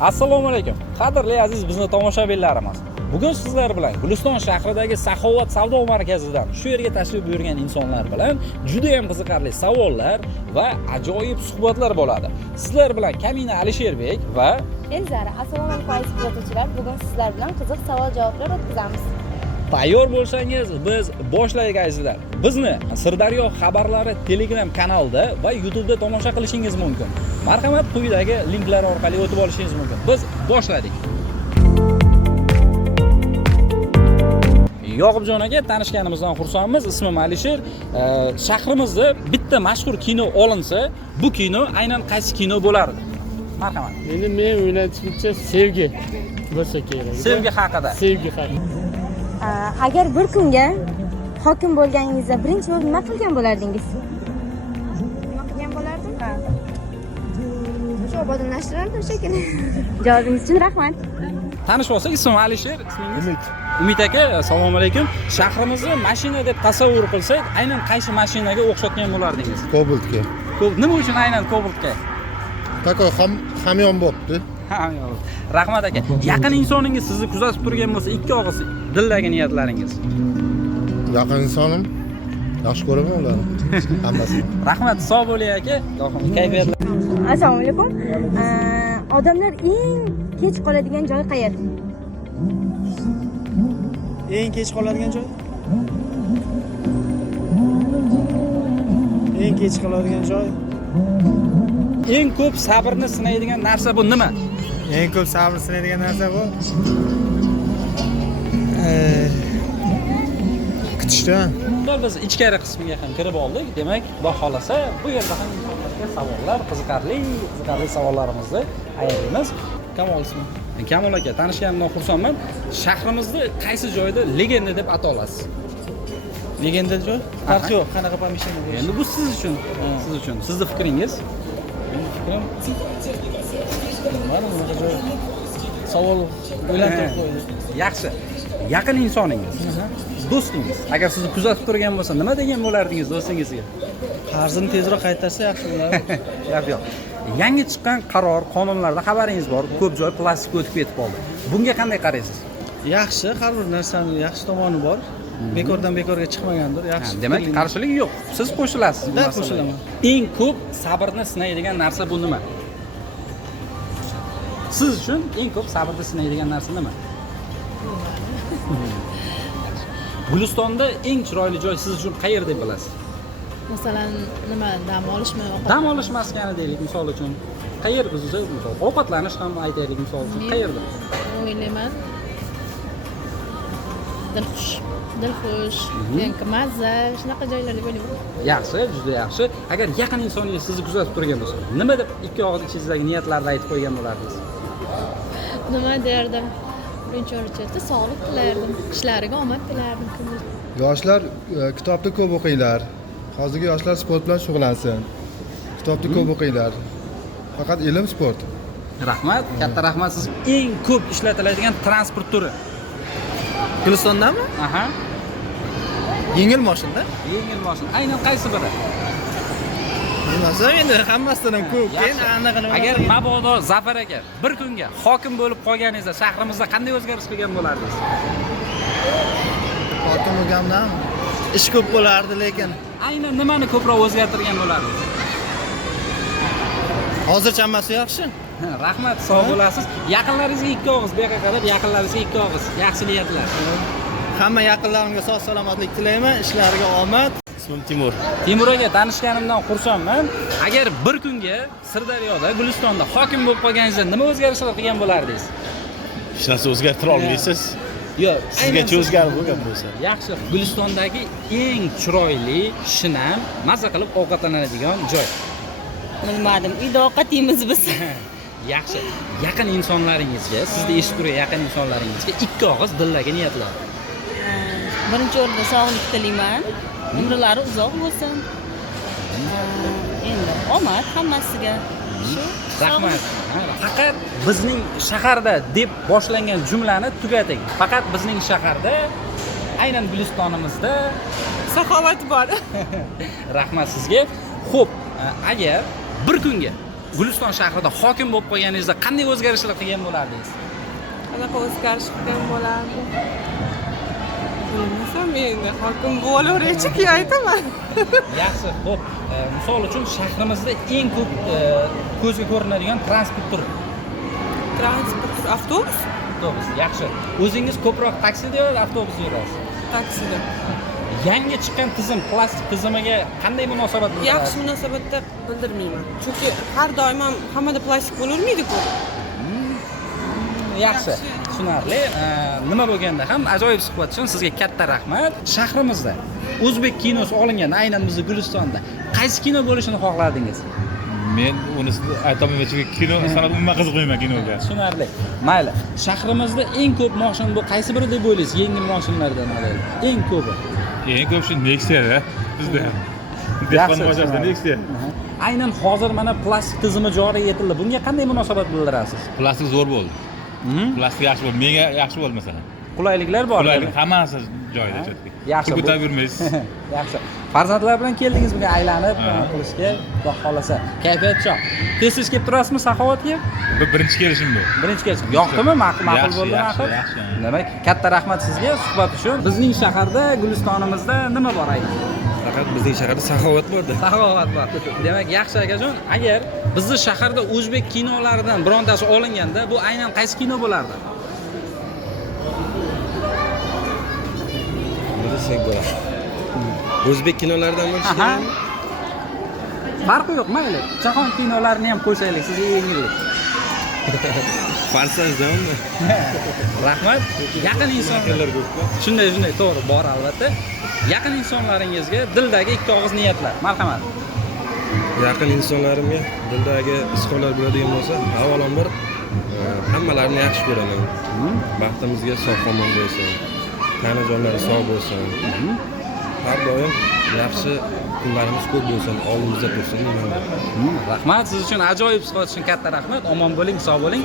Assalomu alaykum. Qadrli aziz bizni tomoshabinlarimiz. Bugun sizlar bilan Guliston shahridagi Saxovat savdo markazidan shu yerga tashrif buyurgan insonlar bilan juda ham qiziqarli savollar va ajoyib suhbatlar bo'ladi. Sizlar bilan Kamina Alisherbek va Elzara. Assalomu alaykum aziz kuzatuvchilar. Bugun sizlar bilan qiziq savol-javoblar o'tkazamiz. Tayyor bo'lsangiz biz boshlaylik azizlar. Bizni Sirdaryo xabarlari Telegram kanalida va YouTube'da tomosha qilishingiz mumkin. Marhamat, quyidagi linklar orqali o'tib olishingiz mumkin. Biz boshladik. Yoqubjon aka, tanishganimizdan xursandmiz. Ismim Alisher. Shahrimizda bitta mashhur kino olinsa, bu kino aynan qaysi kino bo'lardi? Marhamat. Endi men o'ylayishimcha sevgi bo'lsa kerak. Sevgi haqida. Sevgi haqida. Agar bir kunga hokim bo'lganingizda birinchi bo'lib nima qilgan bo'lardingiz? Nima qilgan bo'lardim? Shu obodonlashtirardim shekilli. Javobingiz uchun rahmat. Tanishib olsak, ismim Alisher, ismingiz? Umid. Umid aka, assalomu alaykum. Shahrimizni mashina deb tasavvur qilsak, aynan qaysi mashinaga o'xshatgan bo'lardingiz? Cobaltga. Nima uchun aynan Cobaltga? Takoy hamyon bo'pti. Ha, yo'q. Rahmat aka. Yaqin insoningiz sizni kuzatib turgan bo'lsa, ikki og'iz dildagi niyatlaringiz. Yaqin insonim yaxshi ko'raman ularni. Hammasini. Rahmat, sog' bo'ling aka. Doim kayfiyatlar. Assalomu alaykum. Odamlar eng kech qoladigan joy qayerda? Eng kech qoladigan joy? Eng kech qoladigan joy? Eng ko'p sabrni sinaydigan narsa bu nima? Eng ko'p sabr sinaydigan narsa bu. Kutishdan. Biz ichkari qismiga ham kirib oldik. Demak, Xudo xolasa bu yerda ham insonlarga savollar, qiziqarli savollarimizni aytamiz. Kamol ismi. Kamol aka, tanishganimdan xursandman. Shahrimizni qaysi joyda legenda deb atolasiz? Legenda joy? Farqi yo'q, qanaqa pomishchani bo'lish. Endi bu siz uchun, Sizni fikringiz? Fikrim. Mana bunaqa joy. Savol o'ylantirib qo'ydi. Yaxshi. Yaqin insoningiz, do'stingiz. Agar sizni kuzatib turgan bo'lsa, nima degan bo'lardingiz do'stingizga? Qarzini tezroq qaytarsa yaxshi bo'lardi. Yo'q. Yangi chiqqan qaror, qonunlarda xabaringiz bor, ko'p joy plastik o'tib ketib qoldi. Bunga qanday qaraysiz? Yaxshi, har bir narsani yaxshi tomoni bor. Bekordan bekorga chiqmagandir, yaxshi. Demak, qarshilik yo'q. Siz qo'shilasiz bu masalaga. Qo'shilaman. Eng ko'p sabrni sinaydigan narsa bu nima? Siz uchun eng ko'p sabrni sinaydigan narsa nima? Gulistonda eng chiroyli joy siz uchun qayer deb bilasiz? Masalan, nima, dam olishmi? Dam olish maskani deylik, misol uchun. Qayer bizda misol ovqatlanish ham aytaylik, misol uchun. Qayerda? O'ylayman. Dilxush, yangi mazza, shunaqa joylarda bo'laman. Yaxshi, juda yaxshi. Agar yaqin insoningiz sizni kuzatib turgan bo'lsa, nima deb ikki og'iz ichingizdagi niyatlarni aytib qo'ygan bo'lardingiz? Nima derdim? Birinchi o'rinda sog'lik tilardim, ishlariga omad tilardim. Yoshlar kitobni ko'p o'qinglar. Hozirgi yoshlar sport bilan shug'ullansin. Kitobni ko'p o'qinglar. Faqat ilm sport. Rahmat, katta rahmat. Siz eng ko'p ishlatiladigan transport turi. Gulistondami? Aha. Yengil mashina. Yengil mashina. Aynan qaysi biri? Bilmasam endi hammasidan ham ko'p. Keyin aniqini. Agar mabodo Zafar aka bir kunga hokim bo'lib qolganingizda shahrimizda qanday o'zgarish qilgan bo'lardingiz? Hokim bo'lgandan ish ko'p bo'lardi, lekin Aynan nimani ko'proq o'zgartirgan bo'lardingiz? hozircha hammasi yaxshi. Rahmat, sog' bo'lasiz. Yaqinlaringizga ikki og'iz, bu yoqqa qarab yaqinlaringizga ikki og'iz. Yaxshi niyatlar. Hamma yaqinlarimga sog' salomatlik tilayman, ishlariga omad. Ismim Timur. Timur aka, tanishganimdan xursandman. Agar bir kunga Sirdaryoda, Gulistonda hokim bo'lib qolganingizda nima o'zgarishlar qilgan bo'lardingiz? Hech narsa o'zgartira olmaysiz. Yo'q, Sizgacha o'zgarib bo'lgan bo'lsa. Yaxshi. Gulistondagi eng chiroyli, shinam, mazza qilib ovqatlanadigan joy. Bilmadim, uyda ovqat yeymiz biz. Yaxshi. Yaqin insonlaringizga, sizni eshitib turgan yaqin insonlaringizga ikki og'iz dildagi niyatlar. Birinchi o'rinda sog'lik tilayman. Umrlari uzoq bo'lsin. Endi omad hammasiga. Shu. Rahmat. Faqat bizning shaharda deb boshlangan jumlani tugating. Faqat bizning shaharda, aynan Gulistonimizda Saxovat bor. Rahmat sizga. Xo'p, agar bir kunga Guliston shahrida hokim bo'lib qolganingizda qanday o'zgarishlar qilgan bo'lardingiz? Qanaqa o'zgarish qilgan bo'lardi? Bilmasam endi hokim bo'laveraychi keyin aytaman. Yaxshi, xo'p. Misol uchun shahrimizda eng ko'p ko'zga ko'rinadigan transport turi. Transport, avtobus, Avtobus. Yaxshi. O'zingiz ko'proq taksida yoki avtobusda yurasiz? taksida. Yangi chiqqan tizim, plastik tizimiga qanday munosabat bildirasiz? Yaxshi munosabatda bildirmayman. Chunki har doim ham hammada plastik bo'lavermaydi-ku. Yaxshi, tushunarli. Nima bo'lganda ham ajoyib suhbat uchun sizga katta rahmat. Shahrimizda o'zbek kinosi olinganda, aynan bizning Gulistonda qaysi kino bo'lishini xohlardingiz? Men unisini aytolmayman, chunki kino san'at umuman qiziqmayman kinoga. Tushunarli. Mayli. Shahrimizda eng ko'p mashina bu qaysi biri deb o'ylaysiz? Yengil mashinalardan model. Eng ko'pi. Eng ko'p shu Nexia-da bizda. Dehqon bozorida Nexia. Aynan hozir mana plastik tizimi joriy etildi. Bunga qanday munosabat bildirasiz? Plastik zo'r bo'ldi. Plastik yaxshi bo'ldi, menga yaxshi bo'lmasa ham. Qulayliklar bor. Qulaylik hammasi joyida. Yaxshi. Ko'tarib yurmaysiz. Yaxshi. Farzandlar bilan keldingiz bunga aylanib qilishga, xudo xolasa. Kayfiyat chog'. Tez kelib turasizmi Saxovatga? Birinchi kelishim bu. Birinchi kelishim. Yoqdimi? Ma'qul bo'ldimi axir? Yaxshi. Demak, katta rahmat sizga suhbat uchun. Bizning shaharda, Gulistonimizda nima bor ayting? Faqat bizning shaharda Saxovat bor-da. Saxovat bor. Demak, yaxshi akajon, agar bizning shaharda o'zbek kinolaridan birontasi olinganda, bu aynan qaysi kino bo'lardi? Bilsak bo'ladi. O'zbek kinolaridan bo'lsa, Farqi yo'q, mayli. Jahon kinolarini ham qo'shaylik, sizga yengillik. farzanddanmi? Rahmat. Yaqin insonlar ko'p. Shunday, to'g'ri, bor albatta. Yaqin insonlaringizga dildagi ikki og'iz niyatlar. Marhamat. Yaqin insonlarimga dildagi izhorlar bo'ladigan bo'lsa, avvalambor hammalarini yaxshi ko'raman. Baxtimizga sog'-omon bo'lsin. Tanajonlari sog' bo'lsin. Har doim yaxshi kunlarimiz ko'p bo'lsin, oldimizda tursin deyman. Rahmat, siz uchun ajoyib suhbat uchun katta rahmat. Omon bo'ling, sog' bo'ling.